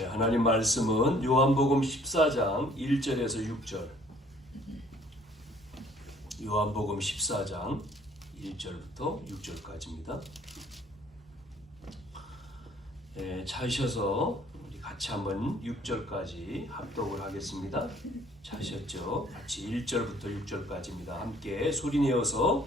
하나님 말씀은 요한복음 14장 1절에서 6절. 요한복음 14장 1절부터 6절까지입니다. 찾으셔서 우리 같이 한번 6절까지 합독을 하겠습니다. 찾으셨죠? 같이 1절부터 6절까지입니다. 함께 소리내어서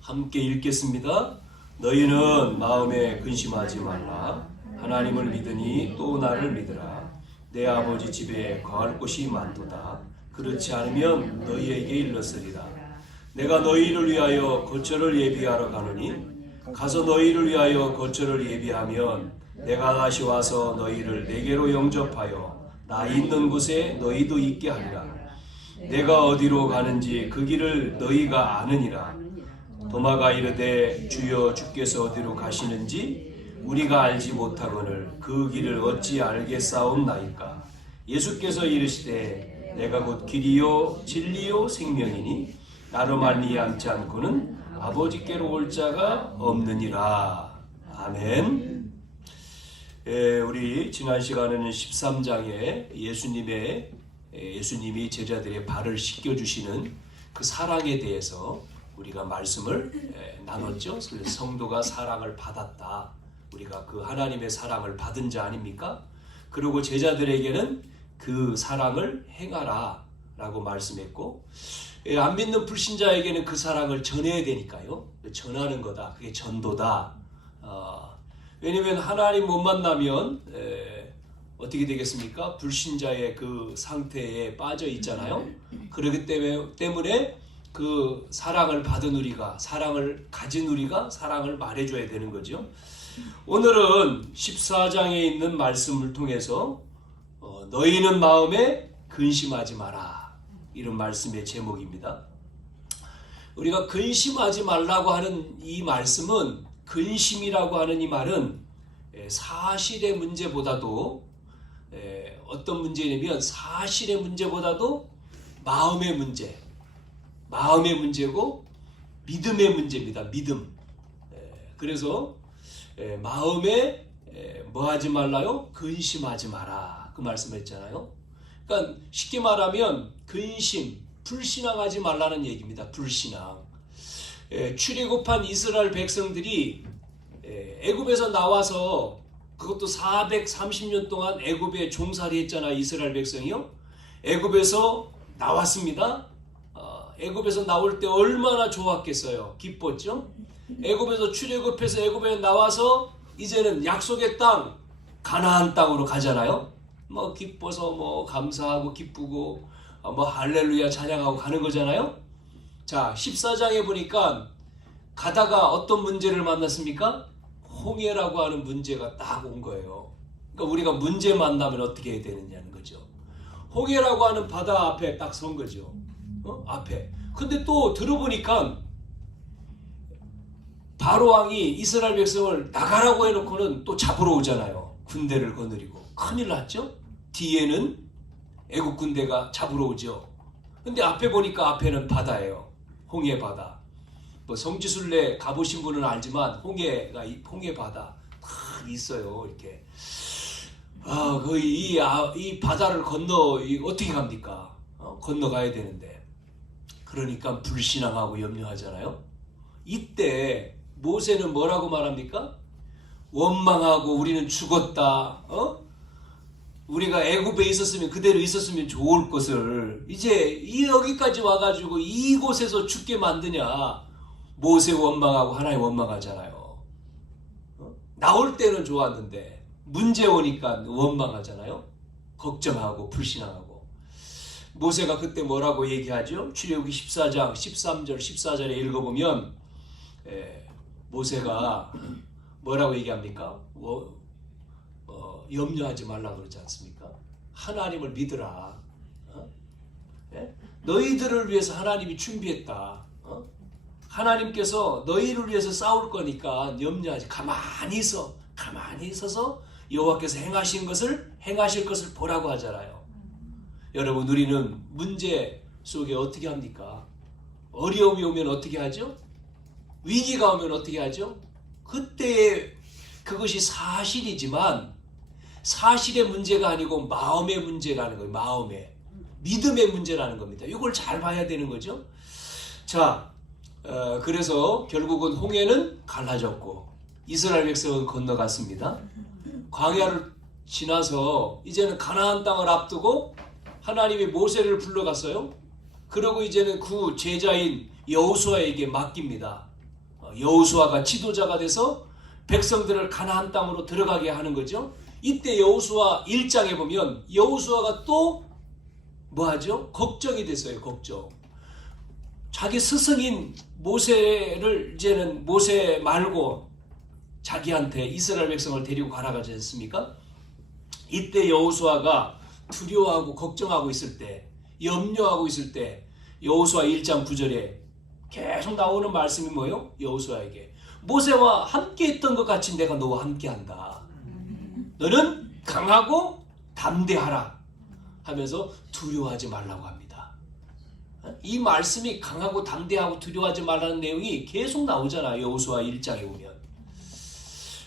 함께 읽겠습니다. 너희는 마음에 근심하지 말라. 하나님을 믿으니 또 나를 믿으라. 내 아버지 집에 거할 곳이 많도다. 그렇지 않으면 너희에게 일렀으리라. 내가 너희를 위하여 거처를 예비하러 가노니 가서 너희를 위하여 거처를 예비하면 내가 다시 와서 너희를 내게로 영접하여 나 있는 곳에 너희도 있게 하리라. 내가 어디로 가는지 그 길을 너희가 아느니라. 도마가 이르되 주여 주께서 어디로 가시는지 우리가 알지 못하거늘 그 길을 어찌 알겠사옵나이까. 예수께서 이르시되 내가 곧 길이요 진리요 생명이니 나로 말미암지 않고는 아버지께로 올 자가 없느니라. 아멘. 우리 지난 시간에는 13장에 예수님이 제자들의 발을 씻겨주시는 그 사랑에 대해서 우리가 말씀을 나눴죠. 그래서 성도가 사랑을 받았다. 우리가 그 하나님의 사랑을 받은 자 아닙니까? 그리고 제자들에게는 그 사랑을 행하라 라고 말씀했고, 안 믿는 불신자에게는 그 사랑을 전해야 되니까요. 전하는 거다. 그게 전도다. 왜냐하면 하나님 못 만나면 어떻게 되겠습니까? 불신자의 그 상태에 빠져 있잖아요. 그렇기 때문에 그 사랑을 받은 우리가, 사랑을 가진 우리가 사랑을 말해줘야 되는 거죠. 오늘은 14장에 있는 말씀을 통해서 너희는 마음에 근심하지 마라, 이런 말씀의 제목입니다. 우리가 근심하지 말라고 하는 이 말씀은, 근심이라고 하는 이 말은 사실의 문제보다도 어떤 문제냐면 사실의 문제보다도 마음의 문제고 믿음의 문제입니다. 믿음. 그래서 마음에 뭐 하지 말라요? 근심하지 마라. 그 말씀했잖아요. 그러니까 쉽게 말하면 근심, 불신앙하지 말라는 얘기입니다. 불신앙. 출애굽한 이스라엘 백성들이 애굽에서 나와서 그것도 430년 동안 애굽에 종살이 했잖아요. 이스라엘 백성이요. 애굽에서 나왔습니다. 애굽에서 나올 때 얼마나 좋았겠어요. 기뻤죠. 애굽에서 출애굽해서 애굽에 나와서 이제는 약속의 땅 가나안 땅으로 가잖아요. 뭐 기뻐서 뭐 감사하고 기쁘고 뭐 할렐루야 찬양하고 가는 거잖아요. 자, 14장에 보니까 가다가 어떤 문제를 만났습니까? 홍해라고 하는 문제가 딱 온 거예요. 그러니까 우리가 문제 만나면 어떻게 해야 되느냐는 거죠. 홍해라고 하는 바다 앞에 딱 선 거죠. 앞에. 근데 또 들어보니까 바로 왕이 이스라엘 백성을 나가라고 해놓고는 또 잡으러 오잖아요. 군대를 거느리고. 큰일 났죠? 뒤에는 애국 군대가 잡으러 오죠. 근데 앞에 보니까 앞에는 바다예요. 홍해 바다. 뭐 성지순례 가보신 분은 알지만 홍해 바다 딱 있어요. 이렇게. 이 바다를 어떻게 갑니까? 건너가야 되는데. 그러니까 불신앙하고 염려하잖아요. 이때 모세는 뭐라고 말합니까? 원망하고 우리는 죽었다. 우리가 애굽에 있었으면 그대로 있었으면 좋을 것을 이제 여기까지 와가지고 이곳에서 죽게 만드냐. 모세 원망하고 하나님 원망하잖아요. 나올 때는 좋았는데 문제 오니까 원망하잖아요. 걱정하고 불신앙하고. 모세가 그때 뭐라고 얘기하죠? 출애굽기 14장 13절 14절에 읽어보면 모세가 뭐라고 얘기합니까? 염려하지 말라고 그러지 않습니까? 하나님을 믿으라. 너희들을 위해서 하나님이 준비했다. 하나님께서 너희를 위해서 싸울 거니까 염려하지. 가만히 있어서 여호와께서 행하실 것을 보라고 하잖아요. 여러분, 우리는 문제 속에 어떻게 합니까? 어려움이 오면 어떻게 하죠? 위기가 오면 어떻게 하죠? 그때 그것이 사실이지만 사실의 문제가 아니고 마음의 문제라는 거예요. 마음의. 믿음의 문제라는 겁니다. 이걸 잘 봐야 되는 거죠. 자, 그래서 결국은 홍해는 갈라졌고 이스라엘 백성은 건너갔습니다. 광야를 지나서 이제는 가나안 땅을 앞두고 하나님이 모세를 불러갔어요. 그리고 이제는 그 제자인 여호수아에게 맡깁니다. 여호수아가 지도자가 돼서 백성들을 가나안 땅으로 들어가게 하는 거죠. 이때 여호수아 1장에 보면 여호수아가 또 뭐하죠? 걱정이 됐어요. 걱정. 자기 스승인 모세를 이제는 모세 말고 자기한테 이스라엘 백성을 데리고 가라고 하지 않습니까? 이때 여호수아가 두려워하고 걱정하고 있을 때, 염려하고 있을 때 여호수아 1장 9절에 계속 나오는 말씀이 뭐예요? 여호수아에게 모세와 함께 했던 것 같이 내가 너와 함께 한다. 너는 강하고 담대하라 하면서 두려워하지 말라고 합니다. 이 말씀이 강하고 담대하고 두려워하지 말라는 내용이 계속 나오잖아요. 여호수아 1장에 보면.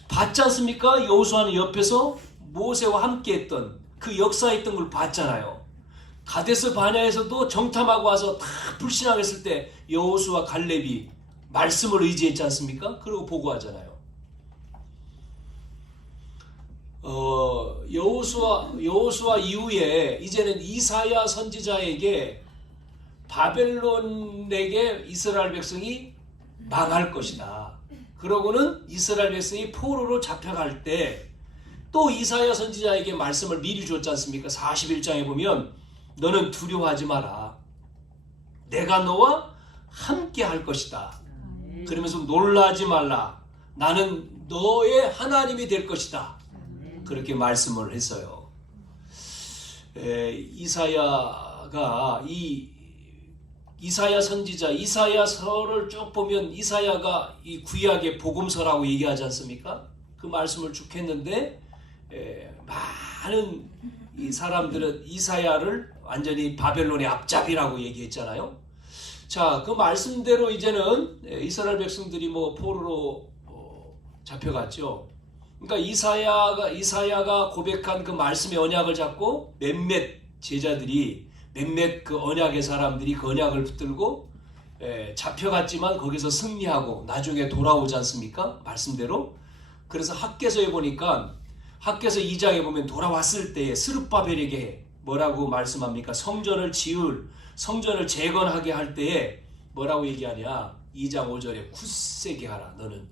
봤지 않습니까? 여호수아는 옆에서 모세와 함께 했던 그 역사에 있던 걸 봤잖아요. 가데스 바냐에서도 정탐하고 와서 다 불신앙했을 때 여호수아 갈렙이 말씀을 의지했지 않습니까? 그리고 보고하잖아요. 여호수아 이후에 이제는 이사야 선지자에게 바벨론에게 이스라엘 백성이 망할 것이다. 그러고는 이스라엘 백성이 포로로 잡혀갈 때 또 이사야 선지자에게 말씀을 미리 줬지 않습니까? 41장에 보면 너는 두려워하지 마라. 내가 너와 함께 할 것이다. 그러면서 놀라지 말라. 나는 너의 하나님이 될 것이다. 그렇게 말씀을 했어요. 이사야가 이사야 선지자, 이사야서를 쭉 보면 이사야가 이 구약의 복음서라고 얘기하지 않습니까? 그 말씀을 쭉 했는데 많은 이 사람들은 이사야를 완전히 바벨론의 앞잡이라고 얘기했잖아요. 자, 그 말씀대로 이제는 이스라엘 백성들이 포로로 잡혀갔죠. 그러니까 이사야가 고백한 그 말씀의 언약을 잡고 몇몇 제자들이 몇몇 그 언약의 사람들이 그 언약을 붙들고 잡혀갔지만 거기서 승리하고 나중에 돌아오지 않습니까? 말씀대로. 그래서 학개서에 보니까 학개서 2장에 보면 돌아왔을 때에 스룹바벨에게 뭐라고 말씀합니까? 성전을 재건하게 할 때에 뭐라고 얘기하냐? 2장 5절에 굳세게 하라. 너는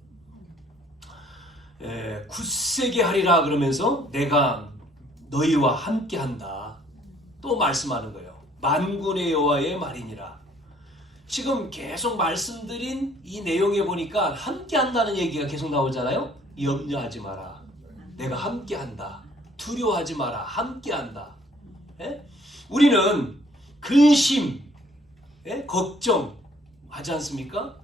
굳세게 하리라 그러면서 내가 너희와 함께 한다. 또 말씀하는 거예요. 만군의 여호와의 말이니라. 지금 계속 말씀드린 이 내용에 보니까 함께 한다는 얘기가 계속 나오잖아요. 염려하지 마라. 내가 함께 한다. 두려워하지 마라. 함께 한다. 우리는 근심, 걱정 하지 않습니까?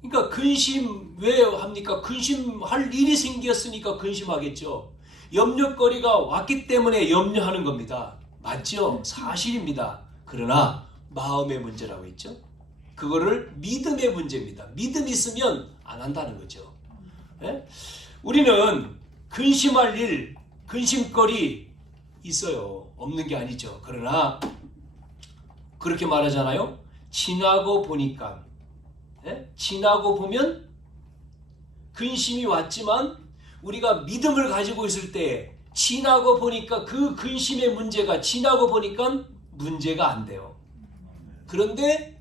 그러니까 근심 왜 합니까? 근심할 일이 생겼으니까 근심하겠죠. 염려거리가 왔기 때문에 염려하는 겁니다. 맞죠? 사실입니다. 그러나 마음의 문제라고 했죠. 그거를 믿음의 문제입니다. 믿음이 있으면 안 한다는 거죠. 우리는 근심할 일, 근심거리 있어요. 없는 게 아니죠. 그러나 그렇게 말하잖아요. 지나고 보니까, 지나고 보면 근심이 왔지만 우리가 믿음을 가지고 있을 때 지나고 보니까 그 근심의 문제가 지나고 보니까 문제가 안 돼요. 그런데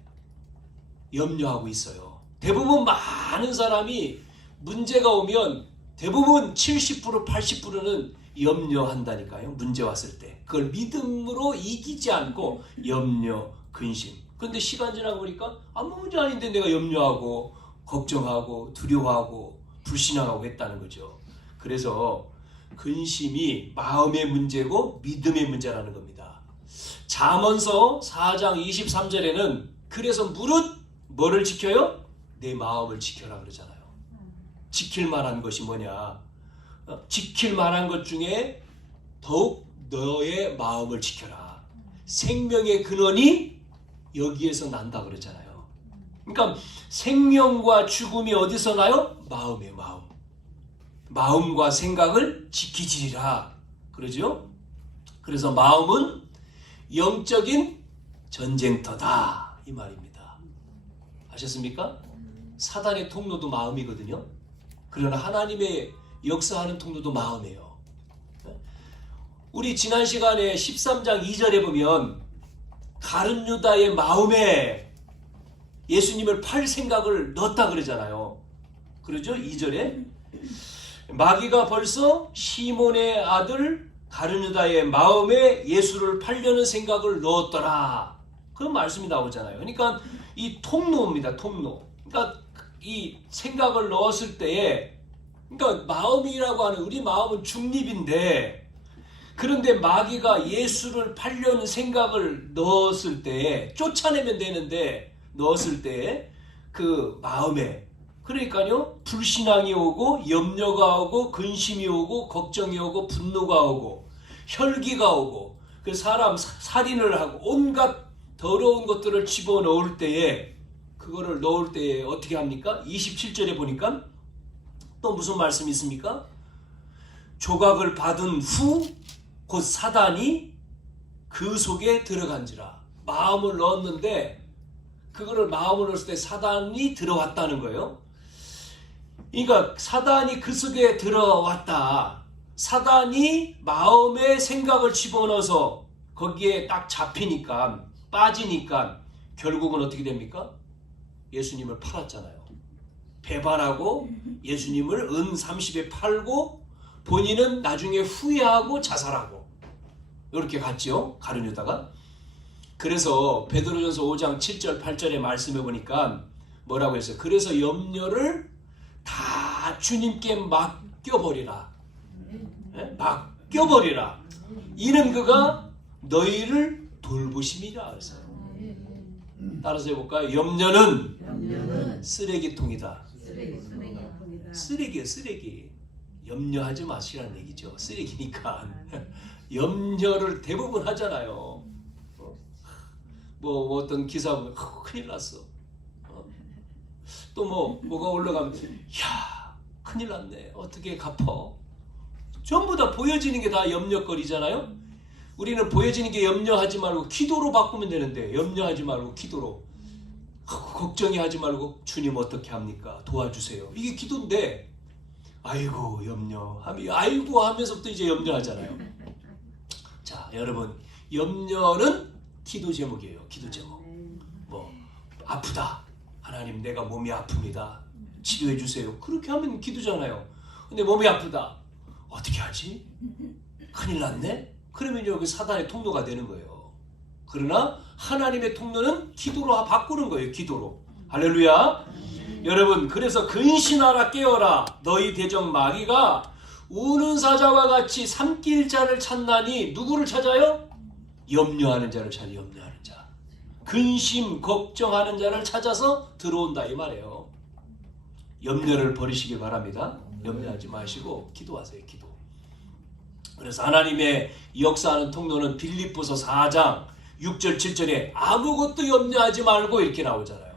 염려하고 있어요. 대부분 많은 사람이 문제가 오면 대부분 70% 80%는 염려한다니까요. 문제 왔을 때 그걸 믿음으로 이기지 않고 염려, 근심. 근데 시간 지나고 보니까 아무 문제 아닌데 내가 염려하고 걱정하고 두려워하고 불신앙하고 했다는 거죠. 그래서 근심이 마음의 문제고 믿음의 문제라는 겁니다. 잠언서 4장 23절에는 그래서 무릇 뭐를 지켜요? 내 마음을 지켜라 그러잖아요. 지킬 만한 것이 뭐냐? 지킬 만한 것 중에 더욱 너의 마음을 지켜라. 생명의 근원이 여기에서 난다 그러잖아요. 그러니까 생명과 죽음이 어디서 나요? 마음의 마음. 마음과 생각을 지키지리라. 그러죠? 그래서 마음은 영적인 전쟁터다 이 말입니다. 아셨습니까? 사단의 통로도 마음이거든요. 그러나 하나님의 역사하는 통로도 마음이에요. 우리 지난 시간에 13장 2절에 보면 가룟 유다의 마음에 예수님을 팔 생각을 넣었다 그러잖아요. 그러죠? 2절에 마귀가 벌써 시몬의 아들 가룟 유다의 마음에 예수를 팔려는 생각을 넣었더라. 그런 말씀이 나오잖아요. 그러니까 이 통로입니다. 통로. 그러니까 이 생각을 넣었을 때에, 그러니까 마음이라고 하는 우리 마음은 중립인데, 그런데 마귀가 예수를 팔려는 생각을 넣었을 때에, 쫓아내면 되는데 넣었을 때에 그 마음에, 그러니까요, 불신앙이 오고 염려가 오고 근심이 오고 걱정이 오고 분노가 오고 혈기가 오고 그 사람 살인을 하고 온갖 더러운 것들을 집어넣을 때에, 그거를 넣을 때에 어떻게 합니까? 27절에 보니까 또 무슨 말씀이 있습니까? 조각을 받은 후 곧 사단이 그 속에 들어간지라. 마음을 넣었는데 그거를 마음을 넣었을 때 사단이 들어왔다는 거예요. 그러니까 사단이 그 속에 들어왔다. 사단이 마음의 생각을 집어넣어서 거기에 딱 잡히니까, 빠지니까 결국은 어떻게 됩니까? 예수님을 팔았잖아요. 배반하고 예수님을 은 30에 팔고 본인은 나중에 후회하고 자살하고 이렇게 갔죠. 가룟 유다가. 그래서 베드로전서 5장 7절 8절의 말씀해 보니까 뭐라고 했어요? 그래서 염려를 다 주님께 맡겨버리라. 맡겨버리라. 이는 그가 너희를 돌보심이라 그랬어요. 따라서 해볼까요? 염려는 쓰레기통이다. 쓰레기예요, 쓰레기. 염려하지 마시라는 얘기죠. 쓰레기니까. 염려를 대부분 하잖아요. 뭐 어떤 기사 보면 큰일 났어. 또 뭐가 올라가면 야 큰일 났네. 어떻게 갚어? 전부 다 보여지는 게 다 염려거리잖아요. 우리는 보여지는 게 염려하지 말고 기도로 바꾸면 되는데, 염려하지 말고 기도로, 걱정이 하지 말고 주님 어떻게 합니까? 도와주세요. 이게 기도인데, 아이고 염려하면 아이고 하면서부터 이제 염려하잖아요. 자, 여러분, 염려는 기도 제목이에요. 기도 제목. 뭐 아프다. 하나님 내가 몸이 아픕니다. 치료해 주세요. 그렇게 하면 기도잖아요. 근데 몸이 아프다. 어떻게 하지? 큰일 났네? 그러면 여기 사단의 통로가 되는 거예요. 그러나 하나님의 통로는 기도로 바꾸는 거예요. 기도로. 할렐루야. 여러분, 그래서 근신하라 깨어라. 너희 대적 마귀가 우는 사자와 같이 삼킬 자를 찾나니, 누구를 찾아요? 염려하는 자를 찾아. 염려하는 자. 근심 걱정하는 자를 찾아서 들어온다 이 말이에요. 염려를 버리시기 바랍니다. 염려하지 마시고 기도하세요. 기도. 그래서 하나님의 역사하는 통로는 빌립보서 4장 6절 7절에 아무것도 염려하지 말고 이렇게 나오잖아요.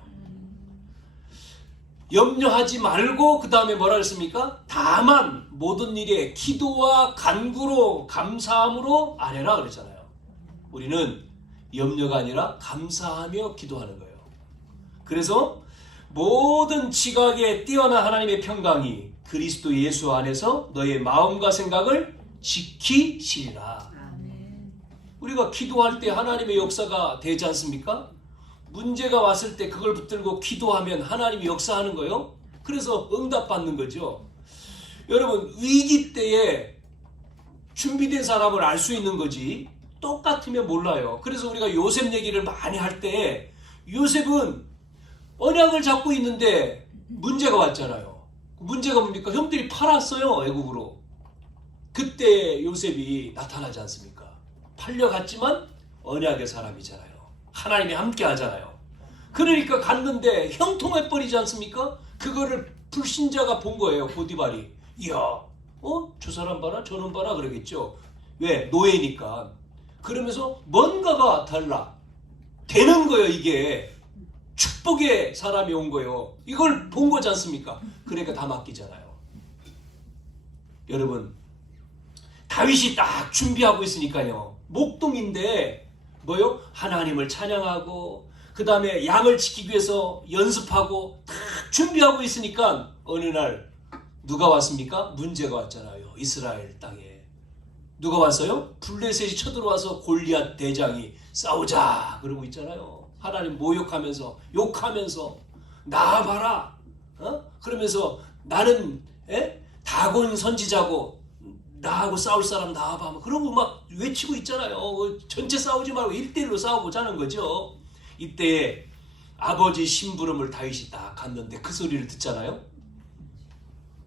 염려하지 말고 그 다음에 뭐라 그랬습니까? 다만 모든 일에 기도와 간구로 감사함으로 아뢰라 그랬잖아요. 우리는 염려가 아니라 감사하며 기도하는 거예요. 그래서 모든 지각에 뛰어난 하나님의 평강이 그리스도 예수 안에서 너의 마음과 생각을 지키시리라. 우리가 기도할 때 하나님의 역사가 되지 않습니까? 문제가 왔을 때 그걸 붙들고 기도하면 하나님이 역사하는 거예요. 그래서 응답받는 거죠. 여러분, 위기 때에 준비된 사람을 알 수 있는 거지 똑같으면 몰라요. 그래서 우리가 요셉 얘기를 많이 할 때 요셉은 언약을 잡고 있는데 문제가 왔잖아요. 문제가 뭡니까? 형들이 팔았어요. 애국으로. 그때 요셉이 나타나지 않습니까? 팔려갔지만 언약의 사람이잖아요. 하나님이 함께 하잖아요. 그러니까 갔는데 형통해버리지 않습니까? 그거를 불신자가 본 거예요. 보디발이. 이야, 저 사람 봐라 저놈 봐라 그러겠죠. 왜? 노예니까. 그러면서 뭔가가 달라. 되는 거예요. 이게 축복의 사람이 온 거예요. 이걸 본 거지 않습니까? 그러니까 다 맡기잖아요. 여러분, 다윗이 딱 준비하고 있으니까요. 목동인데 뭐요? 하나님을 찬양하고 그 다음에 양을 지키기 위해서 연습하고 딱 준비하고 있으니까 어느 날 누가 왔습니까? 문제가 왔잖아요. 이스라엘 땅에. 누가 왔어요? 블레셋이 쳐들어와서 골리앗 대장이 싸우자 그러고 있잖아요. 하나님 모욕하면서 욕하면서 나와봐라. 그러면서 나는 다곤 선지자고 나하고 싸울 사람 나와봐. 그러고 막 외치고 있잖아요. 전체 싸우지 말고 1대1로 싸워보자는 거죠. 이때 아버지 심부름을 다윗이 딱 갔는데 그 소리를 듣잖아요.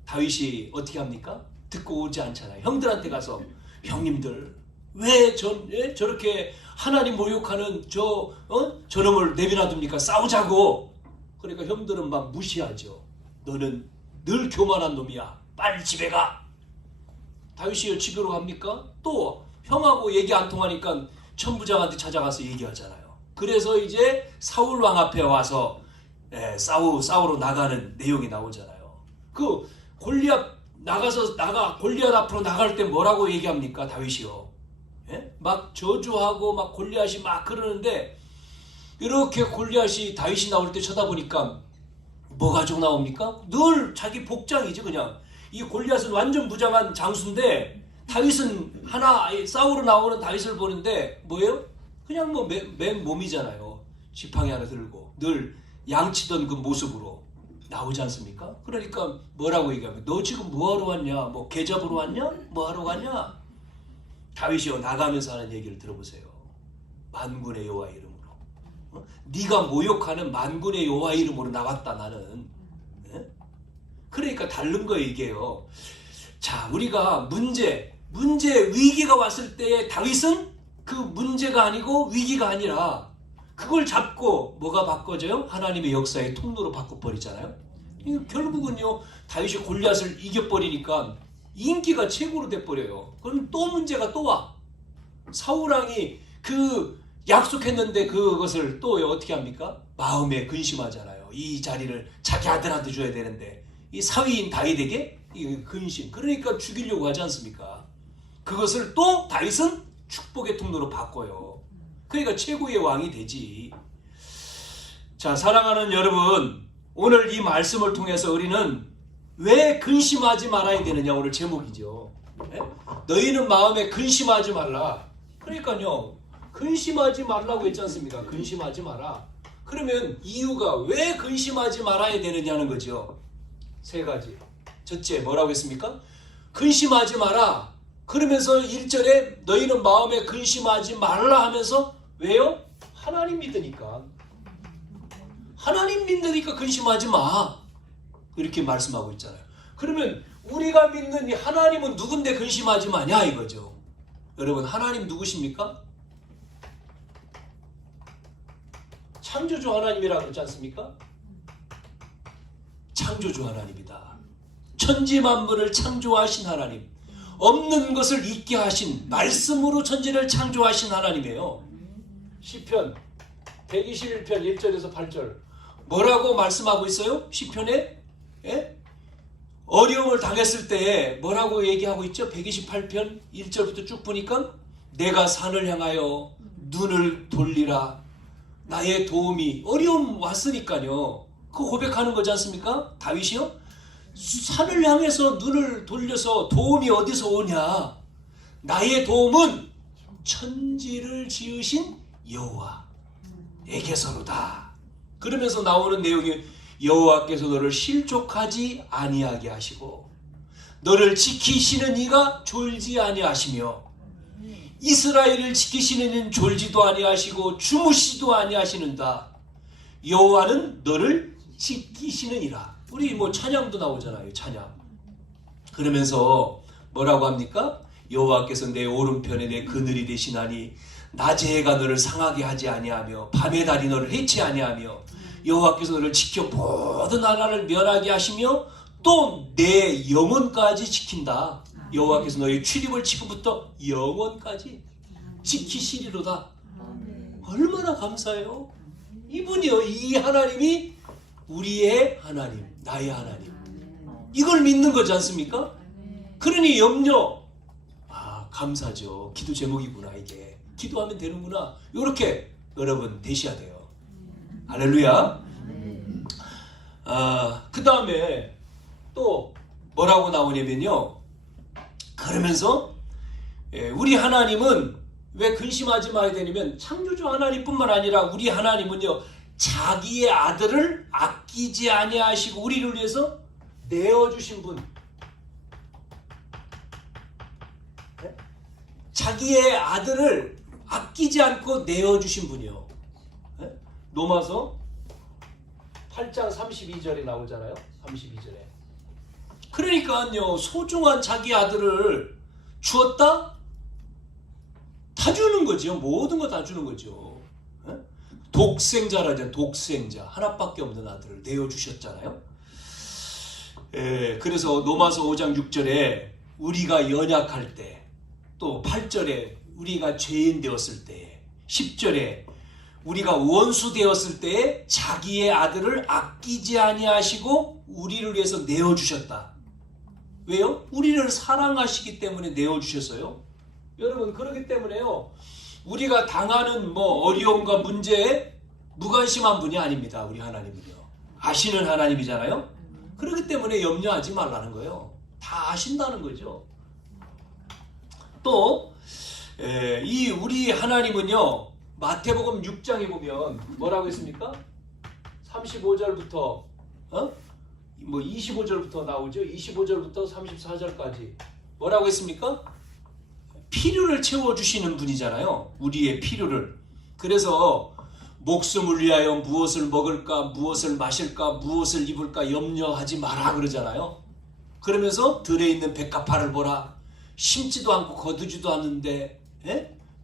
다윗이 어떻게 합니까? 듣고 오지 않잖아요. 형들한테 가서 형님들 왜 저렇게 하나님 모욕하는 저놈을 내버려둡니까? 싸우자고. 그러니까 형들은 막 무시하죠. 너는 늘 교만한 놈이야. 빨리 집에 가. 다윗이 집으로 갑니까? 또 형하고 얘기 안 통하니까 천부장한테 찾아가서 얘기하잖아요. 그래서 이제 사울 왕 앞에 와서 싸우러 나가는 내용이 나오잖아요. 그 골리앗 골리앗 앞으로 나갈 때 뭐라고 얘기합니까? 다윗이요. 막 저주하고 막 골리앗이 막 그러는데 이렇게 골리앗이 다윗이 나올 때 쳐다보니까 뭐가 좀 나옵니까? 늘 자기 복장이지 그냥. 이 골리앗은 완전 무장한 장수인데 다윗은 싸우러 나오는 다윗을 보는데 뭐예요? 그냥 뭐 맨 몸이잖아요. 지팡이 하나 들고 늘 양치던 그 모습으로 나오지 않습니까? 그러니까 뭐라고 얘기하면 너 지금 뭐하러 왔냐? 뭐 개 잡으러 왔냐? 뭐하러 갔냐? 다윗이요 나가면서 하는 얘기를 들어보세요. 만군의 여호와 이름으로. 네가 모욕하는 만군의 여호와 이름으로 나왔다 나는. 그러니까 다른 거 얘기해요. 자, 우리가 문제 위기가 왔을 때 다윗은 그 문제가 아니고 위기가 아니라 그걸 잡고 뭐가 바꿔져요? 하나님의 역사의 통로로 바꿔버리잖아요. 결국은요 다윗이 골리앗을 이겨버리니까 인기가 최고로 돼버려요. 그럼 또 문제가 또 와. 사울왕이 그 약속했는데 그것을 또 어떻게 합니까? 마음에 근심하잖아요. 이 자리를 자기 아들한테 줘야 되는데 이 사위인 다윗에게 이 근심. 그러니까 죽이려고 하지 않습니까? 그것을 또 다윗은 축복의 통로로 바꿔요. 그러니까 최고의 왕이 되지. 자, 사랑하는 여러분, 오늘 이 말씀을 통해서 우리는 왜 근심하지 말아야 되느냐 오늘 제목이죠. 너희는 마음에 근심하지 말라. 그러니까요 근심하지 말라고 했지 않습니까? 근심하지 마라. 그러면 이유가 왜 근심하지 말아야 되느냐는 거죠. 세 가지. 첫째 뭐라고 했습니까? 근심하지 마라. 그러면서 1절에 너희는 마음에 근심하지 말라 하면서 왜요? 하나님 믿으니까. 하나님 믿으니까 근심하지 마. 이렇게 말씀하고 있잖아요. 그러면 우리가 믿는 이 하나님은 누군데 근심하지 마냐 이거죠. 여러분 하나님 누구십니까? 창조주 하나님이라고 그러지 않습니까? 창조주 하나님이다. 천지 만물을 창조하신 하나님. 없는 것을 있게 하신 말씀으로 천지를 창조하신 하나님이에요. 시편 121편 1절에서 8절 뭐라고 말씀하고 있어요? 시편에 어려움을 당했을 때 뭐라고 얘기하고 있죠? 128편 1절부터 쭉 보니까 내가 산을 향하여 눈을 돌리라. 나의 도움이 어려움 왔으니까요. 그 고백하는 거지 않습니까? 다윗이요? 산을 향해서 눈을 돌려서 도움이 어디서 오냐? 나의 도움은 천지를 지으신 여호와에게서로다. 그러면서 나오는 내용이 여호와께서 너를 실족하지 아니하게 하시고 너를 지키시는 이가 졸지 아니하시며 이스라엘을 지키시는 이는 졸지도 아니하시고 주무시도 아니하시는다. 여호와는 너를 지키시느니라. 우리 찬양도 나오잖아요. 찬양. 그러면서 뭐라고 합니까? 여호와께서 내 오른편에 내 그늘이 되시나니 낮의 해가 너를 상하게 하지 아니하며 밤의 달이 너를 해치 아니하며 여호와께서 너를 지켜 모든 나라를 멸하게 하시며 또 내 영혼까지 지킨다. 여호와께서 너의 출입을 지금부터 영원까지 지키시리로다. 얼마나 감사해요. 이분이요, 이 하나님이 우리의 하나님, 나의 하나님. 이걸 믿는 거지 않습니까? 그러니 염려. 감사죠. 기도 제목이구나 이게. 기도하면 되는구나. 이렇게 여러분 되셔야 돼요. 할렐루야. 그 다음에 또 뭐라고 나오냐면요. 그러면서 우리 하나님은 왜 근심하지 마야 되냐면 창조주 하나님뿐만 아니라 우리 하나님은요. 자기의 아들을 아끼지 아니하시고 우리를 위해서 내어주신 분. 네? 자기의 아들을 아끼지 않고 내어주신 분이요. 네? 로마서 8장 32절에 나오잖아요. 32절에. 그러니까요. 소중한 자기 아들을 주었다? 다 주는 거죠. 모든 거 다 주는 거죠. 네? 독생자라잖아요. 독생자. 하나밖에 없는 아들을 내어주셨잖아요. 그래서 로마서 5장 6절에 우리가 연약할 때, 또 8절에 우리가 죄인 되었을 때, 10절에 우리가 원수 되었을 때에 자기의 아들을 아끼지 아니하시고 우리를 위해서 내어주셨다. 왜요? 우리를 사랑하시기 때문에 내어주셨어요. 여러분 그렇기 때문에요. 우리가 당하는 어려움과 문제에 무관심한 분이 아닙니다. 우리 하나님은요. 아시는 하나님이잖아요. 그렇기 때문에 염려하지 말라는 거예요. 다 아신다는 거죠. 또 이 우리 하나님은요. 마태복음 6장에 보면 뭐라고 했습니까? 35절부터 25절부터 나오죠. 25절부터 34절까지 뭐라고 했습니까? 필요를 채워주시는 분이잖아요. 우리의 필요를. 그래서 목숨을 위하여 무엇을 먹을까, 무엇을 마실까, 무엇을 입을까 염려하지 마라 그러잖아요. 그러면서 들에 있는 백합화를 보라. 심지도 않고 거두지도 않는데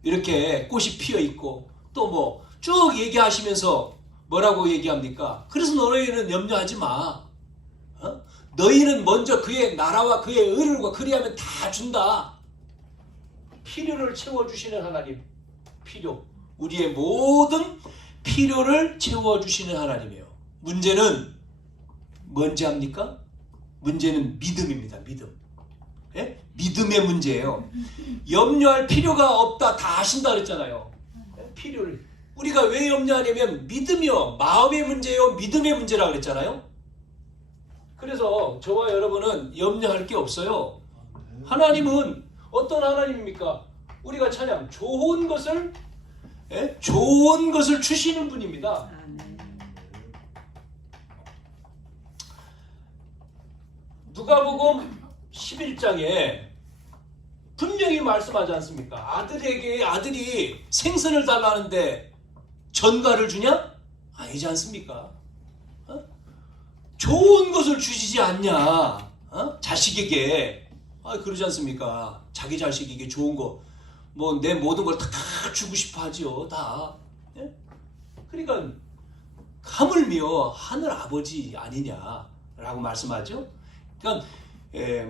이렇게 꽃이 피어 있고 또 쭉 얘기하시면서 뭐라고 얘기합니까? 그래서 너희는 염려하지 마. 너희는 먼저 그의 나라와 그의 의를 그리하면 다 준다. 필요를 채워주시는 하나님. 필요. 우리의 모든 필요를 채워주시는 하나님이에요. 문제는 뭔지 압니까? 문제는 믿음입니다. 믿음. 믿음의 문제예요. 염려할 필요가 없다. 다 아신다 그랬잖아요. 필요를. 우리가 왜 염려하냐면 믿음이요. 마음의 문제요. 믿음의 문제라 그랬잖아요. 그래서 저와 여러분은 염려할 게 없어요. 하나님은 어떤 하나님입니까? 우리가 찬양 좋은 것을 주시는 분입니다. 누가복음 11장에 분명히 말씀하지 않습니까? 아들이 생선을 달라는데 전가를 주냐? 아니지 않습니까? 좋은 것을 주시지 않냐? 자식에게. 그러지 않습니까? 자기 자식에게 좋은 거, 내 모든 걸 다 주고 싶어 하지요. 다. 그러니까 하물며 하늘 아버지 아니냐라고 말씀하죠. 그러니까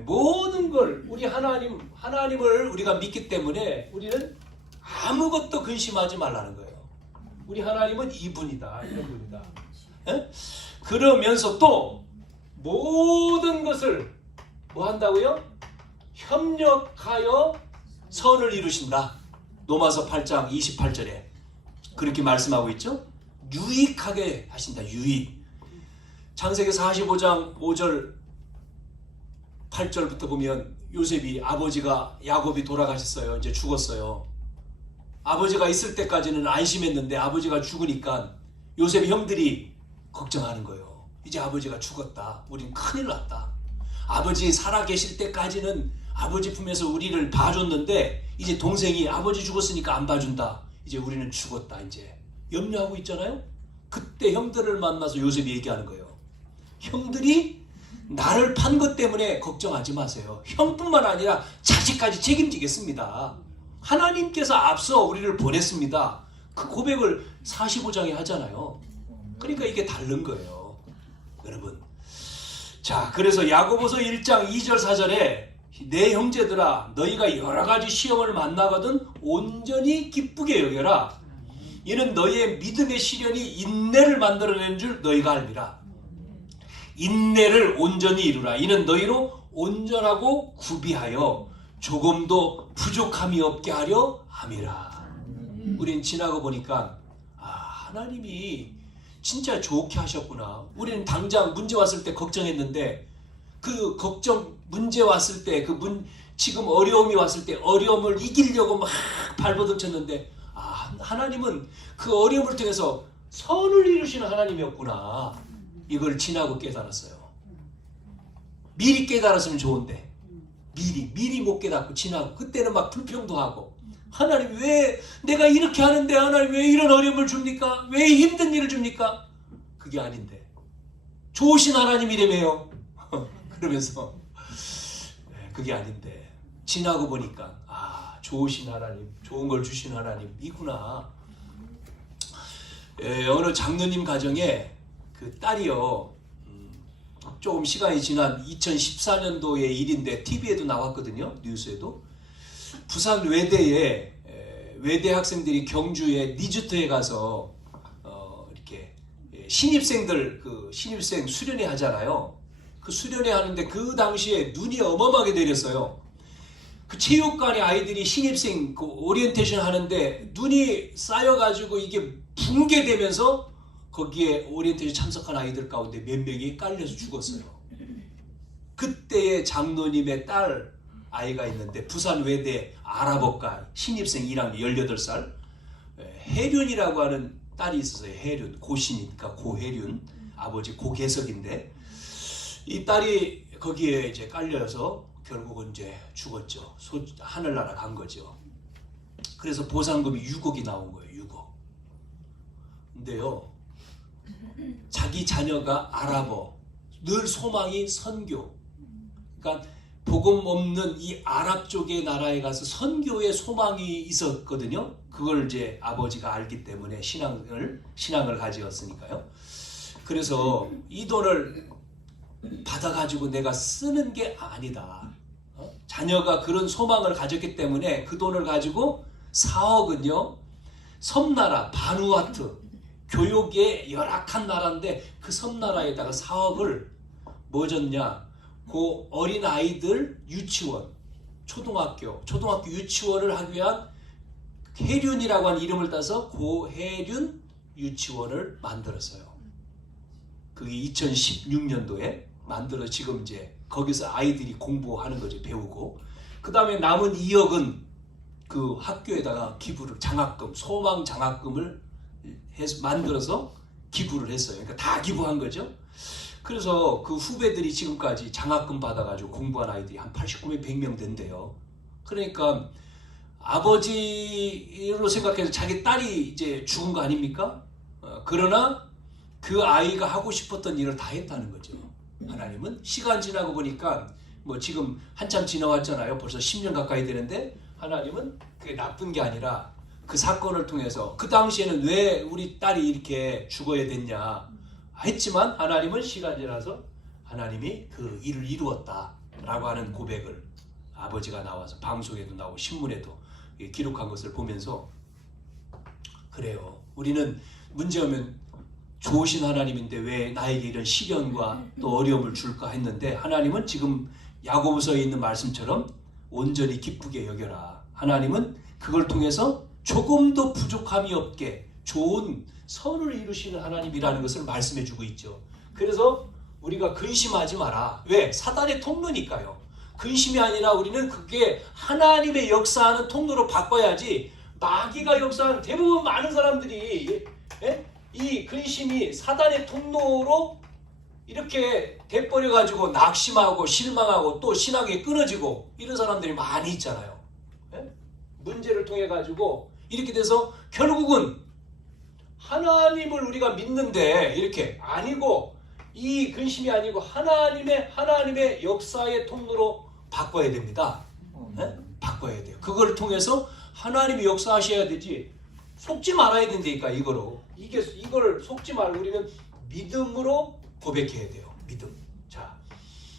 모든 걸 우리 하나님을 우리가 믿기 때문에 우리는 아무것도 근심하지 말라는 거예요. 우리 하나님은 이분이다. 이런 분이다. 그러면서 또 모든 것을 뭐 한다고요? 협력하여 선을 이루신다. 로마서 8장 28절에 그렇게 말씀하고 있죠. 유익하게 하신다. 유익. 창세기 45장 5절 8절부터 보면 요셉이 아버지가 야곱이 돌아가셨어요. 이제 죽었어요. 아버지가 있을 때까지는 안심했는데 아버지가 죽으니까 요셉 형들이 걱정하는 거예요. 이제 아버지가 죽었다. 우린 큰일 났다. 아버지 살아계실 때까지는 아버지 품에서 우리를 봐줬는데 이제 동생이 아버지 죽었으니까 안 봐준다. 이제 우리는 죽었다. 이제 염려하고 있잖아요. 그때 형들을 만나서 요셉이 얘기하는 거예요. 형들이 나를 판 것 때문에 걱정하지 마세요. 형뿐만 아니라 자식까지 책임지겠습니다. 하나님께서 앞서 우리를 보냈습니다. 그 고백을 45장에 하잖아요. 그러니까 이게 다른 거예요. 여러분. 자, 그래서 야고보서 1장 2절 4절에 내 형제들아 너희가 여러 가지 시험을 만나거든 온전히 기쁘게 여겨라. 이는 너희의 믿음의 시련이 인내를 만들어내는 줄 너희가 알미라. 인내를 온전히 이루라. 이는 너희로 온전하고 구비하여 조금도 부족함이 없게 하려 함이라. 우린 지나고 보니까 하나님이 진짜 좋게 하셨구나. 우리는 당장 문제 왔을 때 걱정했는데 그 걱정 문제 왔을 때 지금 어려움이 왔을 때 어려움을 이기려고 막 발버둥쳤는데 하나님은 그 어려움을 통해서 선을 이루시는 하나님이었구나. 이걸 지나고 깨달았어요. 미리 깨달았으면 좋은데 미리 못 깨닫고 지나고 그때는 막 불평도 하고 하나님 왜 내가 이렇게 하는데 하나님 왜 이런 어려움을 줍니까? 왜 힘든 일을 줍니까? 그게 아닌데 좋으신 하나님이라며요. 그러면서 그게 아닌데 지나고 보니까 좋으신 하나님, 좋은 걸 주신 하나님이구나. 어느 장로님 가정에 그 딸이요, 조금 시간이 지난 2014년도의 일인데 TV에도 나왔거든요. 뉴스에도. 부산 외대에 외대 학생들이 경주의 리조트에 가서 이렇게 신입생들 신입생 수련회 하잖아요. 그 수련회 하는데 그 당시에 눈이 어마어마하게 내렸어요. 그 체육관에 아이들이 신입생 오리엔테이션 하는데 눈이 쌓여가지고 이게 붕괴되면서 거기에 오리엔테이션 참석한 아이들 가운데 몇 명이 깔려서 죽었어요. 그때의 장로님의 딸 아이가 있는데 부산 외대 아랍어과 신입생 1학년 18살 혜륜이라고 하는 딸이 있었어요. 혜륜, 고신이니까 고혜륜, 아버지 고계석인데 이 딸이 거기에 이제 깔려서 결국은 이제 죽었죠. 하늘나라 간 거죠. 그래서 보상금이 6억이 나온 거예요. 6억. 근데요, 자기 자녀가 아랍어, 늘 소망이 선교. 그러니까 복음 없는 이 아랍 쪽의 나라에 가서 선교의 소망이 있었거든요. 그걸 이제 아버지가 알기 때문에 신앙을 가지었으니까요. 그래서 이 돈을 받아가지고 내가 쓰는 게 아니다. 자녀가 그런 소망을 가졌기 때문에 그 돈을 가지고 4억은요, 섬나라 바누아투, 교육에 열악한 나라인데 그 섬나라에다가 4억을 뭐 줬냐? 그 어린 아이들 유치원, 초등학교 유치원을 하기 위한 혜륜이라고 하는 이름을 따서 고혜륜 유치원을 만들었어요. 그게 2016년도에 만들어 지금 이제 거기서 아이들이 공부하는 거죠. 배우고. 그 다음에 남은 2억은 그 학교에다가 기부를, 장학금, 소망 장학금을 해서 만들어서 기부를 했어요. 그러니까 다 기부한 거죠. 그래서 그 후배들이 지금까지 장학금 받아가지고 공부한 아이들이 한 89명, 100명 된대요. 그러니까 아버지로 생각해서 자기 딸이 이제 죽은 거 아닙니까? 그러나 그 아이가 하고 싶었던 일을 다 했다는 거죠. 하나님은 시간 지나고 보니까 뭐 지금 한참 지나왔잖아요. 벌써 10년 가까이 되는데 하나님은 그게 나쁜 게 아니라 그 사건을 통해서 그 당시에는 왜 우리 딸이 이렇게 죽어야 됐냐 했지만 하나님은 시간 지나서 하나님이 그 일을 이루었다라고 하는 고백을 아버지가 나와서 방송에도 나오고 신문에도 기록한 것을 보면서 그래요. 우리는 문제오면 좋으신 하나님인데 왜 나에게 이런 시련과 또 어려움을 줄까 했는데 하나님은 지금 야고보서에 있는 말씀처럼 온전히 기쁘게 여겨라. 하나님은 그걸 통해서 조금도 부족함이 없게 좋은 선을 이루시는 하나님이라는 것을 말씀해 주고 있죠. 그래서 우리가 근심하지 마라. 왜? 사단의 통로니까요. 근심이 아니라 우리는 그게 하나님의 역사하는 통로로 바꿔야지 마귀가 역사하는 대부분 많은 사람들이 이 근심이 사단의 통로로 이렇게 돼버려 가지고 낙심하고 실망하고 또 신앙이 끊어지고 이런 사람들이 많이 있잖아요. 문제를 통해 가지고 이렇게 돼서 결국은 하나님을 우리가 믿는데 이렇게 아니고 이 근심이 아니고 하나님의 역사의 통로로 바꿔야 됩니다. 바꿔야 돼요. 그걸 통해서 하나님이 역사하셔야 되지 속지 말아야 된다니까 이거로. 이걸 속지 말고 우리는 믿음으로 고백해야 돼요. 믿음. 자,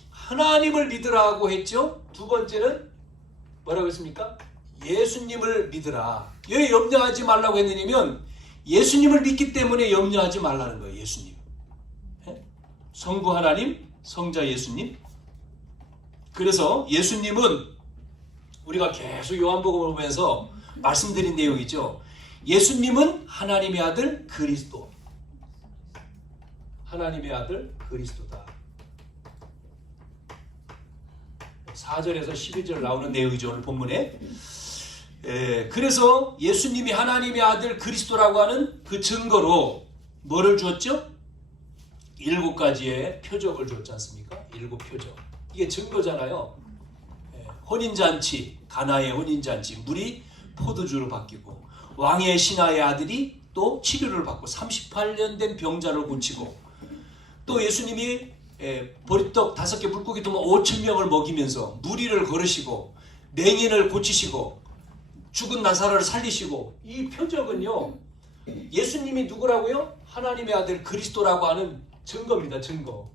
하나님을 믿으라고 했죠. 두 번째는 뭐라고 했습니까? 예수님을 믿으라. 왜 염려하지 말라고 했느냐면 예수님을 믿기 때문에 염려하지 말라는 거예요. 예수님. 성부 하나님, 성자 예수님. 그래서 예수님은 우리가 계속 요한복음을 보면서 말씀드린 내용이죠. 예수님은 하나님의 아들 그리스도. 하나님의 아들 그리스도다. 4절에서 12절 나오는 내용이죠. 오늘 본문에. 그래서 예수님이 하나님의 아들 그리스도라고 하는 그 증거로 뭐를 주었죠? 7가지의 표적을 주었지 않습니까? 7표적. 이게 증거잖아요. 혼인잔치, 가나의 혼인잔치, 물이 포도주로 바뀌고, 왕의 신하의 아들이 또 치료를 받고 38년 된 병자를 고치고, 또 예수님이 보리떡 5개 물고기 두면 5,000명을 먹이면서 무리를 걸으시고 맹인을 고치시고 죽은 나사로를 살리시고, 이 표적은요 예수님이 누구라고요? 하나님의 아들 그리스도라고 하는 증거입니다. 증거.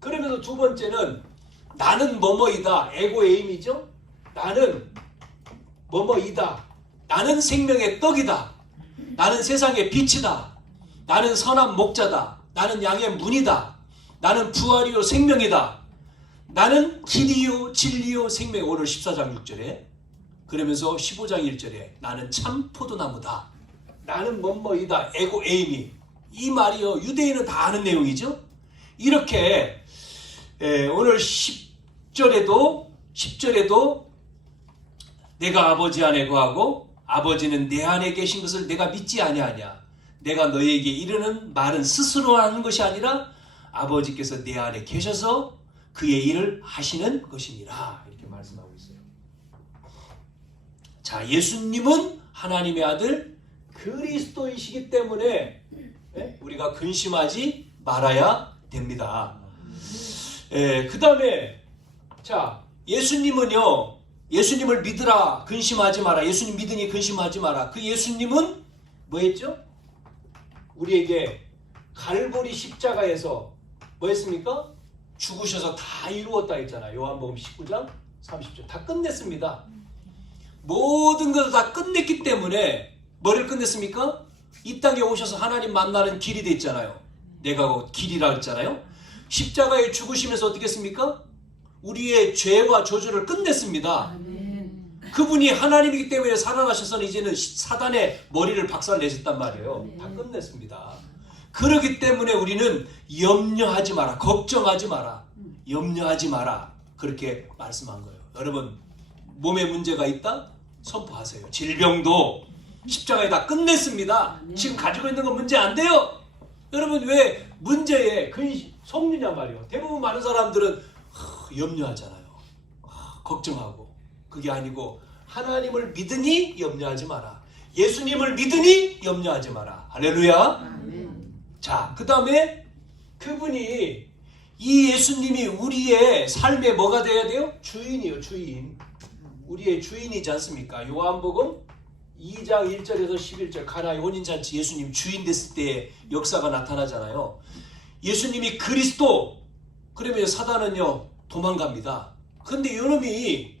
그러면서 두 번째는 나는 뭐뭐이다. 에고에임이죠. 나는 뭐뭐이다. 나는 생명의 떡이다. 나는 세상의 빛이다. 나는 선한 목자다. 나는 양의 문이다. 나는 부활이요 생명이다. 나는 길이요 진리요 생명. 오늘 14장 6절에 그러면서 15장 1절에 나는 참 포도나무다. 나는 뭐뭐이다. 에고에임이. 이 말이요 유대인은 다 아는 내용이죠. 이렇게 오늘 10절에도 내가 아버지 안에 거하고 아버지는 내 안에 계신 것을 내가 믿지 아니하냐. 내가 너희에게 이르는 말은 스스로 하는 것이 아니라 아버지께서 내 안에 계셔서 그의 일을 하시는 것이니라. 이렇게 말씀하고 있어요. 자, 예수님은 하나님의 아들 그리스도이시기 때문에 우리가 근심하지 말아야 됩니다. 그 다음에 자, 예수님은요, 예수님을 믿으라 근심하지 마라. 예수님 믿으니 근심하지 마라. 그 예수님은 뭐 했죠? 우리에게 갈보리 십자가에서 뭐 했습니까? 죽으셔서 다 이루었다 했잖아요. 요한복음 19장 30절. 다 끝냈습니다. 모든 것을 다 끝냈기 때문에 뭐를 끝냈습니까? 이 땅에 오셔서 하나님 만나는 길이 됐잖아요. 내가 길이라 했잖아요. 십자가에 죽으시면서 어떻게 했습니까? 우리의 죄와 저주를 끝냈습니다. 그분이 하나님이기 때문에 살아나셔서는 이제는 사단의 머리를 박살내셨단 말이에요. 다 끝냈습니다. 그렇기 때문에 우리는 염려하지 마라. 걱정하지 마라. 염려하지 마라. 그렇게 말씀한 거예요. 여러분, 몸에 문제가 있다? 선포하세요. 질병도 십자가에 다 끝냈습니다. 지금 가지고 있는 건 문제 안 돼요. 여러분, 왜 문제에 속느냐 말이에요. 대부분 많은 사람들은 염려하잖아요. 걱정하고. 그게 아니고 하나님을 믿으니 염려하지 마라. 예수님을 믿으니 염려하지 마라. 할렐루야. 자, 그 다음에 그분이, 이 예수님이 우리의 삶에 뭐가 돼야 돼요? 주인이요, 주인. 우리의 주인이지 않습니까? 요한복음 2장 1절에서 11절 가나의 혼인잔치 예수님 주인 됐을 때의 역사가 나타나잖아요. 예수님이 그리스도, 그러면 사단은요 도망갑니다. 근데 이놈이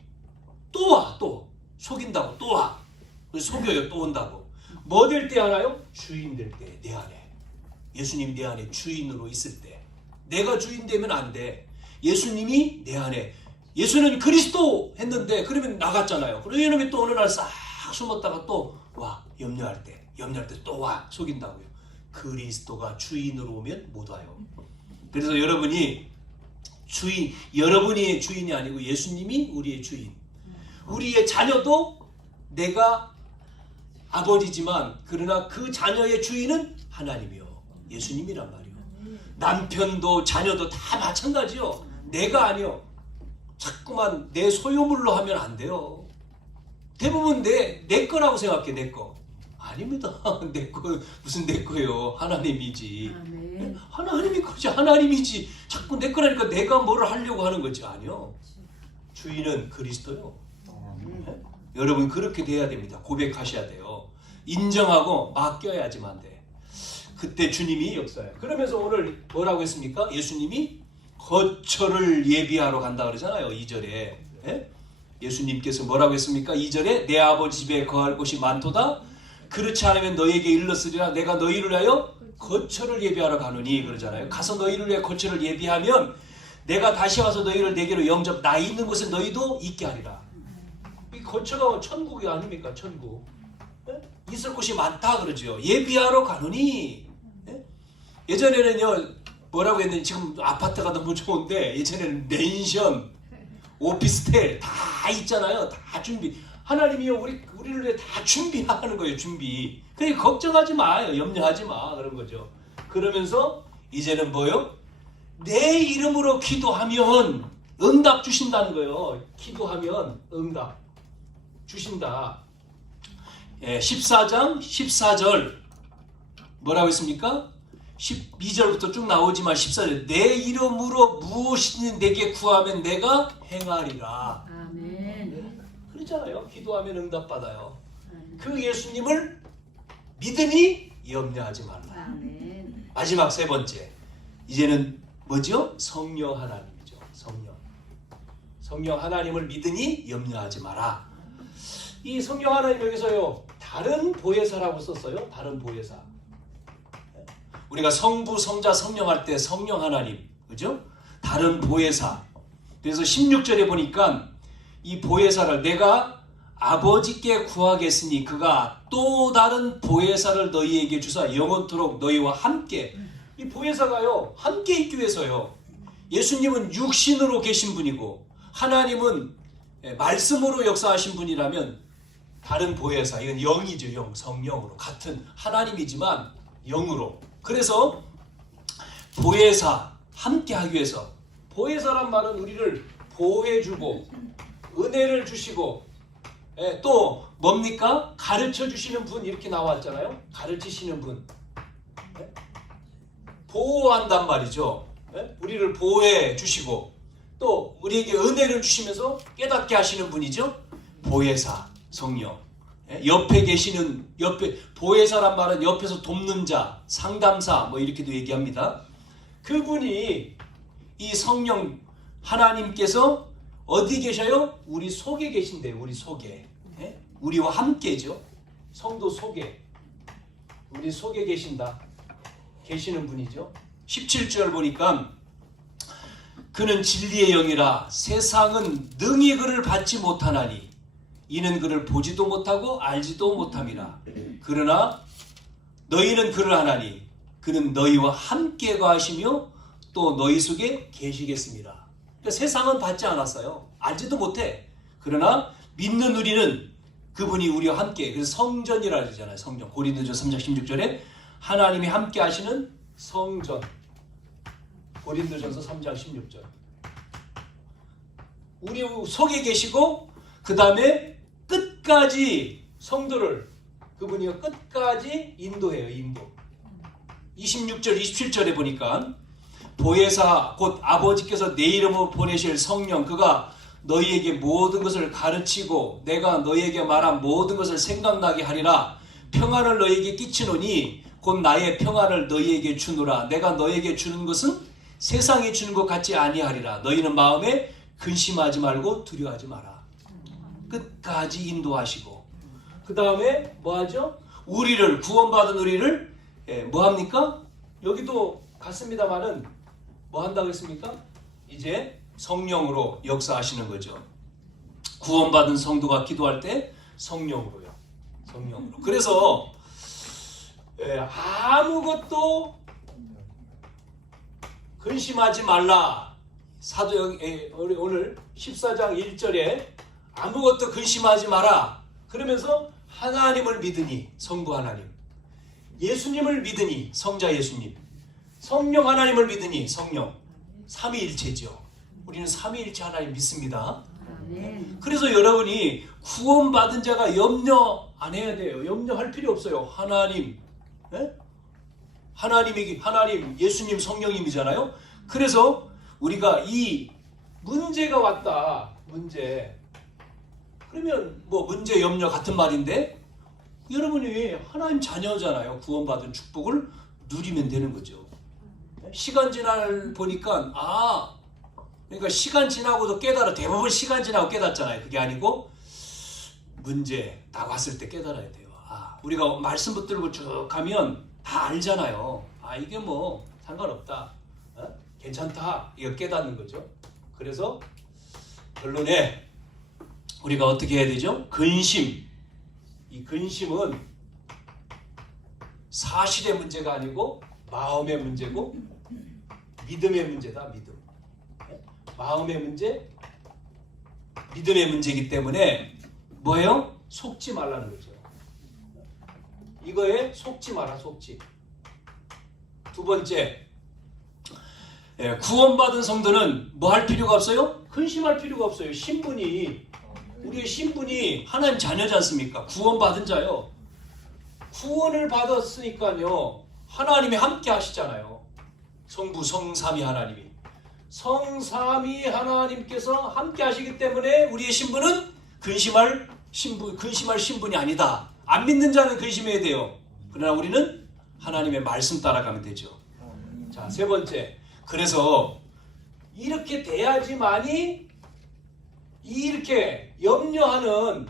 또 와, 또 속인다고 또 와. 속여요, 또 온다고. 뭐 될 때 하나요? 주인 될 때, 내 안에. 예수님이 내 안에 주인으로 있을 때. 내가 주인 되면 안 돼. 예수님이 내 안에. 예수는 그리스도 했는데 그러면 나갔잖아요. 그러면 이놈이 또 어느 날 싹 숨었다가 또 와. 염려할 때 또 와. 속인다고요. 그리스도가 주인으로 오면 못 와요. 그래서 여러분이 여러분이 주인이 아니고 예수님이 우리의 주인. 우리의 자녀도 내가 아버지지만 그러나 그 자녀의 주인은 하나님이요. 예수님이란 말이요. 남편도 자녀도 다 마찬가지요. 내가 아니요. 자꾸만 내 소유물로 하면 안 돼요. 대부분 내 거라고 생각해. 내 거. 아닙니다. 내 거 무슨 내 거예요. 하나님이지. 아멘. 하나님이 거지. 하나님이지. 자꾸 내 거라니까 내가 뭐를 하려고 하는 거지. 아니요. 주인은 그리스도요. 네? 여러분 그렇게 돼야 됩니다. 고백하셔야 돼요. 인정하고 맡겨야지만 돼. 그때 주님이 역사해요. 그러면서 오늘 뭐라고 했습니까? 예수님이 거처를 예비하러 간다 그러잖아요. 2절에. 예? 예수님께서 뭐라고 했습니까? 2절에 내 아버지 집에 거할 곳이 많도다. 그렇지 않으면 너희에게 일렀으리라. 내가 너희를 위하여 거처를 예비하러 가노니 그러잖아요. 가서 너희를 위해 거처를 예비하면 내가 다시 와서 너희를 내게로 영접 나 있는 곳에 너희도 있게 하리라. 이 거처가 천국이 아닙니까? 천국. 예? 있을 곳이 많다 그러죠. 예비하러 가느니. 예? 예전에는요 뭐라고 했는지 지금 아파트가 너무 좋은데 예전에는 맨션, 오피스텔 다 있잖아요. 다 준비. 하나님이요 우리를 위해 다 준비하는 거예요. 준비. 그러니까 걱정하지 마요. 염려하지 마 그런 거죠. 그러면서 이제는 뭐요? 내 이름으로 기도하면 응답 주신다는 거예요. 기도하면 응답 주신다. 14장 14절 뭐라고 했습니까? 12절부터 쭉 나오지만 14절 내 이름으로 무엇이든 내게 구하면 내가 행하리라. 아멘. 그러잖아요. 기도하면 응답받아요. 그 예수님을 믿으니 염려하지 말라. 아멘. 마지막 세 번째 이제는 뭐죠? 성령 하나님이죠. 성령 하나님을 믿으니 염려하지 마라. 이 성령 하나님 여기서요 다른 보혜사라고 썼어요. 다른 보혜사. 우리가 성부, 성자, 성령 할 때 성령 하나님, 그죠? 다른 보혜사. 그래서 16절에 보니까 이 보혜사를 내가 아버지께 구하겠으니 그가 또 다른 보혜사를 너희에게 주사 영원토록 너희와 함께. 이 보혜사가요 함께 있기 위해서요. 예수님은 육신으로 계신 분이고 하나님은 말씀으로 역사하신 분이라면 다른 보혜사, 이건 영이죠. 영, 성령으로 같은 하나님이지만 영으로. 그래서 보혜사 함께 하기 위해서 보혜사란 말은 우리를 보호해주고 은혜를 주시고 또 뭡니까? 가르쳐 주시는 분 이렇게 나왔잖아요. 가르치시는 분 보호한단 말이죠. 우리를 보호해 주시고 또 우리에게 은혜를 주시면서 깨닫게 하시는 분이죠. 보혜사 성령. 옆에 계시는 보혜사란 말은 옆에서 돕는 자, 상담사 뭐 이렇게도 얘기합니다. 그분이 이 성령 하나님께서 어디 계셔요? 우리 속에 계신대요. 우리 속에. 우리와 함께죠. 성도 속에. 우리 속에 계시는 분이죠. 17절 보니까 그는 진리의 영이라 세상은 능히 그를 받지 못하나니 이는 그를 보지도 못하고 알지도 못함이라. 그러나 너희는 그를 아나니 그는 너희와 함께 거하시며 또 너희 속에 계시겠습니다. 그러니까 세상은 받지 않았어요. 알지도 못해. 그러나 믿는 우리는 그분이 우리와 함께. 그래서 성전이라 그러잖아요. 성전. 고린도전서 3장 16절에 하나님이 함께 하시는 성전. 고린도전서 3장 16절. 우리 속에 계시고 그 다음에 끝까지 성도를 그분이 끝까지 인도해요. 인도. 26절 27절에 보니까 보혜사 곧 아버지께서 내 이름으로 보내실 성령 그가 너희에게 모든 것을 가르치고 내가 너희에게 말한 모든 것을 생각나게 하리라. 평안을 너희에게 끼치노니 곧 나의 평안을 너희에게 주노라. 내가 너희에게 주는 것은 세상이 주는 것 같지 아니하리라. 너희는 마음에 근심하지 말고 두려워하지 마라. 끝까지 인도하시고 그 다음에 뭐하죠? 우리를 구원받은 우리를 뭐합니까? 여기도 같습니다만은 뭐 한다고 했습니까? 이제 성령으로 역사하시는 거죠. 구원받은 성도가 기도할 때 성령으로요. 성령으로. 그래서 아무것도 근심하지 말라. 사도행 오늘 14장 1절에 아무것도 근심하지 마라. 그러면서 하나님을 믿으니 성부 하나님, 예수님을 믿으니 성자 예수님, 성령 하나님을 믿으니 성령, 삼위일체죠. 우리는 삼위일체 하나님 믿습니다. 그래서 여러분이 구원받은 자가 염려 안 해야 돼요. 염려할 필요 없어요. 하나님, 하나님, 예수님, 성령님이잖아요. 그래서 우리가 이 문제가 왔다. 문제. 그러면 뭐 문제, 염려 같은 말인데 여러분이 하나님 자녀잖아요. 구원받은 축복을 누리면 되는 거죠. 시간 지날 보니까 그러니까 시간 지나고도 깨달아. 대부분 시간 지나고 깨닫잖아요. 그게 아니고 문제 딱 왔을 때 깨달아야 돼요. 우리가 말씀 붙들고 쭉 가면 다 알잖아요. 이게 뭐 상관없다. 괜찮다. 이거 깨닫는 거죠. 그래서 결론에 우리가 어떻게 해야 되죠? 근심. 이 근심은 사실의 문제가 아니고 마음의 문제고 믿음의 문제다. 믿음. 마음의 문제, 믿음의 문제이기 때문에 뭐예요? 속지 말라는 거죠. 이거에 속지 마라. 속지. 두 번째, 구원받은 성도는 뭐 할 필요가 없어요? 근심할 필요가 없어요. 우리의 신분이 하나님 자녀지 않습니까? 구원받은 자요. 구원을 받았으니까요. 하나님이 함께 하시잖아요. 성부, 성삼위 하나님이. 성삼위 하나님께서 함께 하시기 때문에 우리의 신분은 근심할 신분이 아니다. 안 믿는 자는 근심해야 돼요. 그러나 우리는 하나님의 말씀 따라가면 되죠. 자, 세 번째. 그래서 이렇게 돼야지만이 이렇게 염려하고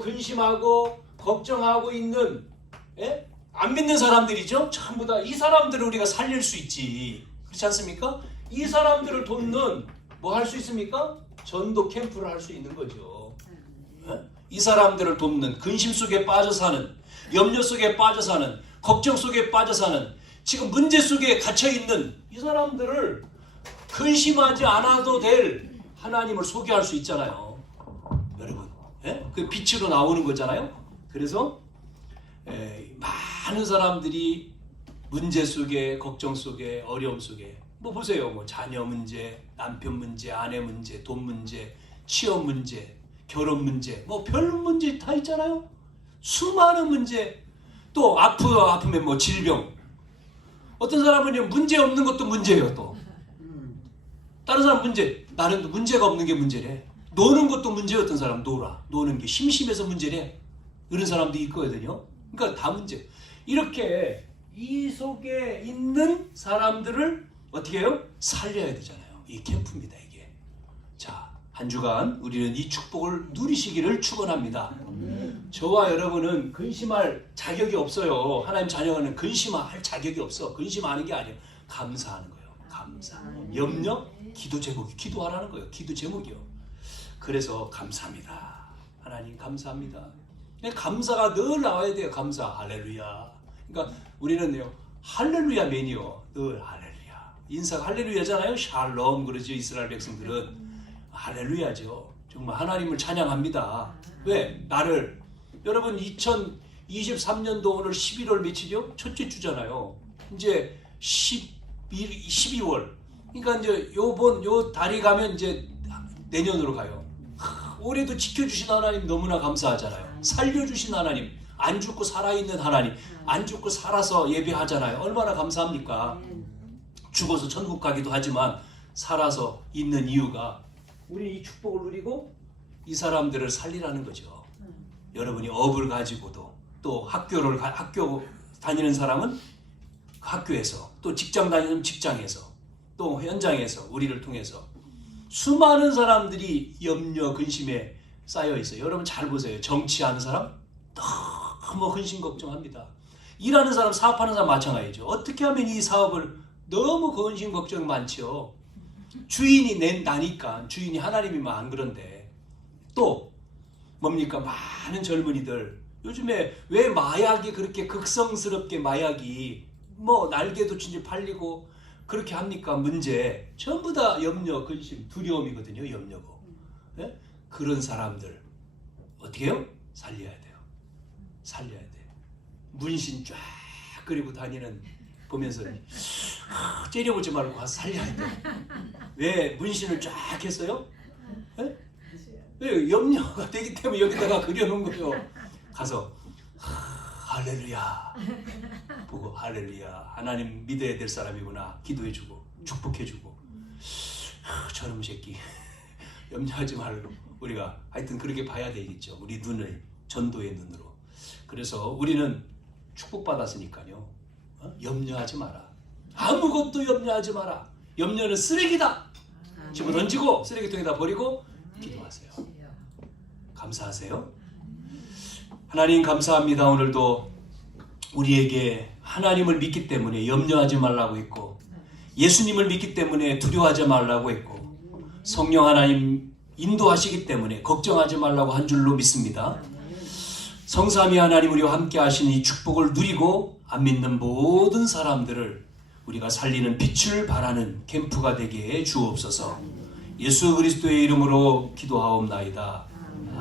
근심하고 걱정하고 있는 안 믿는 사람들이죠. 전부 다 이 사람들을 우리가 살릴 수 있지. 그렇지 않습니까? 이 사람들을 돕는 뭐 할 수 있습니까? 전도 캠프를 할 수 있는 거죠. 이 사람들을 돕는, 근심 속에 빠져 사는, 염려 속에 빠져 사는, 걱정 속에 빠져 사는, 지금 문제 속에 갇혀 있는 이 사람들을 근심하지 않아도 될 하나님을 소개할 수 있잖아요. 여러분, 그 빛으로 나오는 거잖아요. 그래서 많은 사람들이 문제 속에, 걱정 속에, 어려움 속에, 뭐 보세요. 뭐 자녀 문제, 남편 문제, 아내 문제, 돈 문제, 취업 문제, 결혼 문제, 뭐 별 문제 다 있잖아요. 수많은 문제. 또 아프면 뭐 질병. 어떤 사람은 문제 없는 것도 문제예요. 또 다른 사람 문제, 나는 문제가 없는 게 문제래. 노는 것도 문제예요. 어떤 사람 노는 게 심심해서 문제래. 이런 사람도 있거든요. 그러니까 다 문제. 이렇게 이 속에 있는 사람들을 어떻게 해요? 살려야 되잖아요. 이 캠프입니다, 이게. 자, 한 주간 우리는 이 축복을 누리시기를 축원합니다. 저와 여러분은 근심할 자격이 없어요. 하나님 자녀는 근심할 자격이 없어. 근심하는 게 아니에요. 감사하는 거예요. 감사. 염려, 기도 제목이 기도하라는 거예요. 기도 제목이요. 그래서 감사합니다. 하나님 감사합니다. 감사가 늘 나와야 돼요. 감사. 할렐루야. 그러니까 우리는요. 할렐루야 맨이요. 늘 할렐루야. 인사가 할렐루야잖아요. 샬롬 그러죠. 이스라엘 백성들은. 할렐루야죠. 정말 하나님을 찬양합니다. 왜? 여러분 2023년도 오늘 11월 며칠이요? 첫째 주잖아요. 이제 12월. 그러니까 이제 요 달이 가면 이제 내년으로 가요. 올해도 지켜주신 하나님 너무나 감사하잖아요. 살려주신 하나님, 안 죽고 살아있는 하나님, 안 죽고 살아서 예배하잖아요. 얼마나 감사합니까? 죽어서 천국 가기도 하지만 살아서 있는 이유가 우리 이 축복을 누리고 이 사람들을 살리라는 거죠. 여러분이 업을 가지고도 또 학교 다니는 사람은 학교에서 또 직장 다니는 직장에서 또 현장에서 우리를 통해서 수많은 사람들이 염려 근심에 쌓여 있어요. 여러분 잘 보세요. 정치하는 사람 너무 근심 걱정합니다. 일하는 사람, 사업하는 사람 마찬가지죠. 어떻게 하면 이 사업을 너무 근심 걱정 많죠. 주인이 나니까 주인이 하나님이면 안 그런데 또 뭡니까? 많은 젊은이들 요즘에 왜 마약이 그렇게 극성스럽게 마약이 뭐 날개도 진짜 팔리고 그렇게 합니까? 문제 전부 다 염려, 근심, 두려움이거든요. 염려고. 네? 그런 사람들 어떻게 해요? 살려야 돼요. 살려야 돼요. 문신 쫙 그리고 다니는 보면서 째려보지 말고 가서 살려야 돼요. 왜 문신을 쫙 했어요? 네? 왜? 염려가 되기 때문에 여기다가 그려놓은 거예요. 가서 할렐루야 보고 할렐루야 하나님 믿어야 될 사람이구나 기도해주고 축복해주고 저놈 새끼 염려하지 말고 우리가 하여튼 그렇게 봐야 되겠죠. 우리 눈을 전도의 눈으로. 그래서 우리는 축복받았으니까요. 염려하지 마라. 아무것도 염려하지 마라. 염려는 쓰레기다. 집어 던지고 쓰레기통에다 버리고 기도하세요. 감사하세요. 하나님 감사합니다. 오늘도 우리에게 하나님을 믿기 때문에 염려하지 말라고 했고 예수님을 믿기 때문에 두려워하지 말라고 했고 성령 하나님 인도하시기 때문에 걱정하지 말라고 한 줄로 믿습니다. 성삼위 하나님 우리와 함께 하시는 이 축복을 누리고 안 믿는 모든 사람들을 우리가 살리는 빛을 발하는 캠프가 되게 해 주옵소서. 예수 그리스도의 이름으로 기도하옵나이다.